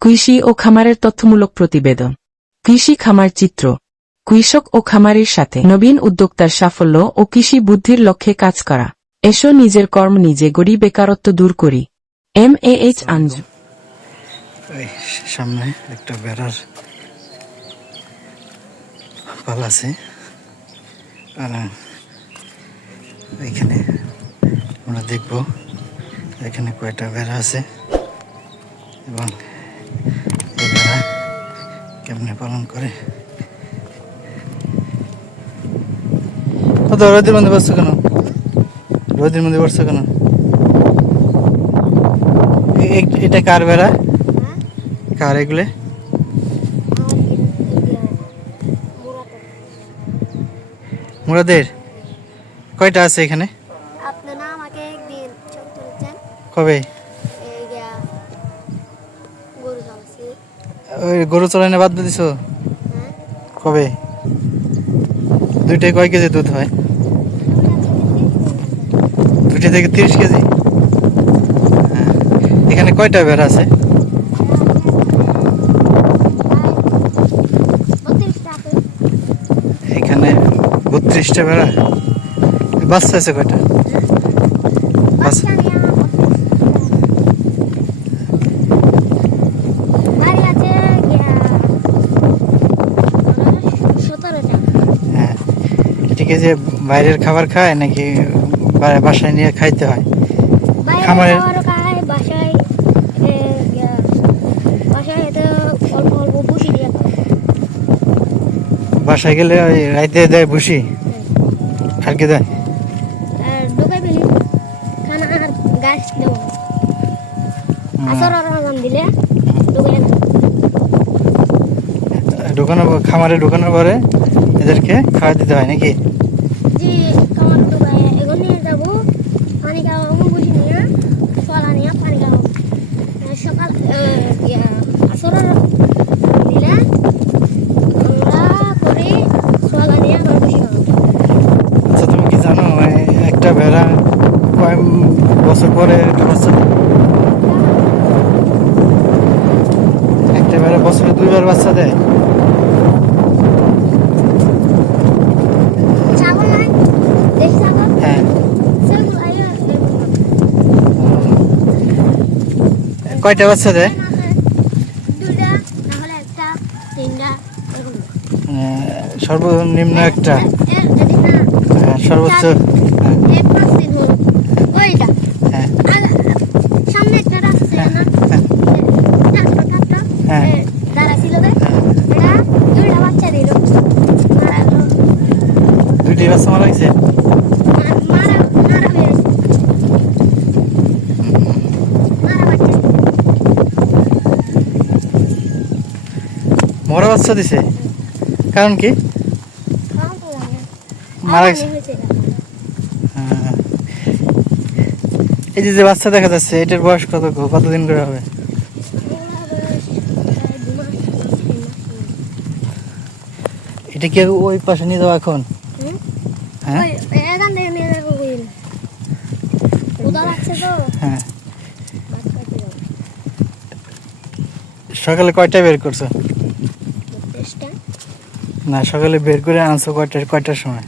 কৃষি ও খামারের তথ্যমূলক প্রতিবেদন। কৃষি খামার চিত্র। কৃষক ও খামারের সাথে নবীন উদ্যোক্তার সাফল্য ও কৃষি বুদ্ধির লক্ষ্যে কাজ করা। এসো নিজের কর্ম নিজে গড়ি বেকারত্ব দূর করি। M A H Anju. সামনে একটা বেড়ার পাল আছে। আর এখানে আমরা দেখব এখানে কয়টা বেড়া আছে। এবং কেমনে পালন করে। কত রোদের মধ্যে বসছো কেন? রোদের মধ্যে বসছো কেন? এটা কার বেড়া? কার এগুলো? মুরাদের? কয়টা আছে এখানে? আপনি না আমাকে একদিন কবে? ওই গরু চড়ানো বাদ দিছো? কবে? দুইটায় কয় কেজি দুধ হয়? দুইটা থেকে তিরিশ কেজি? হ্যাঁ। এখানে কয়টা বেড়া আছে? এখানে বত্রিশটা বেড়া বাচ্চা আছে কয়টা? বাচ্চা বাচ্চা নিয়ে আমার বাড়ি আছে গিয়া সতেরোটা হ্যাঁ। এটাকে যে বাইরের খাবার খায় নাকি বাসায় নিয়ে খাইতে হয়? খামারের- বাসায় গেলে ওই রাইতে দেয় ভুসি? আর কি দেয়? আর ঢোকাই ফেলি। খানা আর গাছ দেবো। আসর আর আজান দিলে ঢোকাই না ঢুকানোর পর- খামারে ঢুকানোর পরে এদেরকে খাওয়া দিতে হয় নাকি? সকাল দিলে আমরা করে নিয়ে আচ্ছা তুমি কি জানো একটা ভেড়া কয় বছর পরে একটা বাচ্চা একটা ভেড়া বছরে দুইবার বাচ্চা দেয় ছাগল নাই দেশি ছাগল হ্যাঁ সেগুলো আইয়া কয়টা বাচ্চা দেয় দুইটা না হলে একটা তিনটা এরকম আহ, সর্বনিম্ন একটা এর যদি না হ্যাঁ, সর্বোচ্চ হ্যাঁ, এক পাঁচ দিন হলো ওইটা হ্যাঁ আর সামনে একটা রাস্তা হ্যাঁ, না হ্যাঁ, ট্রাক্টর ট্রাক্টর হ্যাঁ। দাঁড়া ছিল রে হ্যাঁ। এটা দুইটা বাচ্চা দিল। মারা গেল বাচ্চা মারা গেছে মারা মারা হয়ে গেছে মারা বাচ্চা মরা বাচ্চা দিছে কারণ কি। মারা গেছে হ্যাঁ। এই যে যে বাচ্চা দেখা যাচ্ছে এটার বয়স কত কতদিন করে হবে। এটা কি ওই পাশে নিয়ে যাব এখন হ্যাঁ হ্যাঁ। সকালে কয়টায় বের করছ? না সকালে বের করে আনছো কয়টা কয়টার সময়?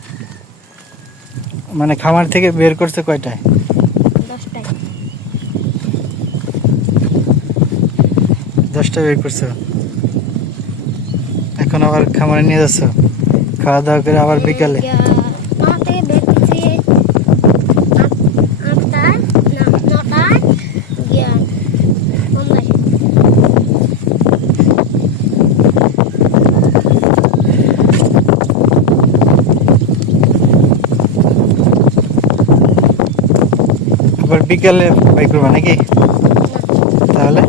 মানে খামার থেকে বের করছে কয়টায়? দশটায়। দশটা বের করছ? এখন আবার খামারে নিয়ে যাচ্ছ? খাওয়া দাওয়া করে আবার বিকালে? বিকালে বাই করব নাকি তাহলে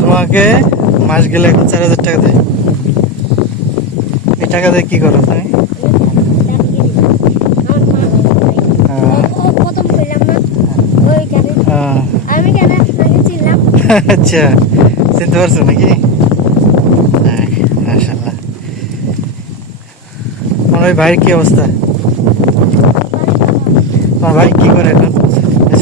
তোমাকে মাস গেলে এখন চার হাজার টাকা দেয়। এই টাকা দিয়ে কি করো তুমি? আমার কেন। আপনাকে আচ্ছা চিনতে পারছ নাকি? মাসাল্লাহ তোমার ওই ভাইয়ের কি অবস্থা? তোমার ভাই কি করে এখন? এই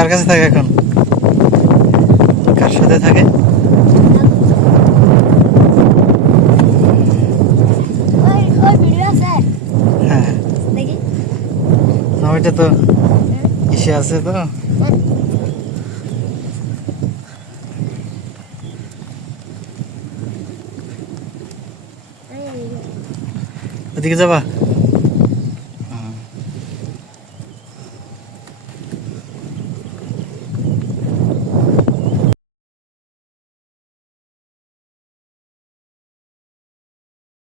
কার কাছে থাকে এখন? কার সাথে থাকে? হ্যাঁ। না ওইটা তো ইসে আছে তো। ওদিকে যাবা?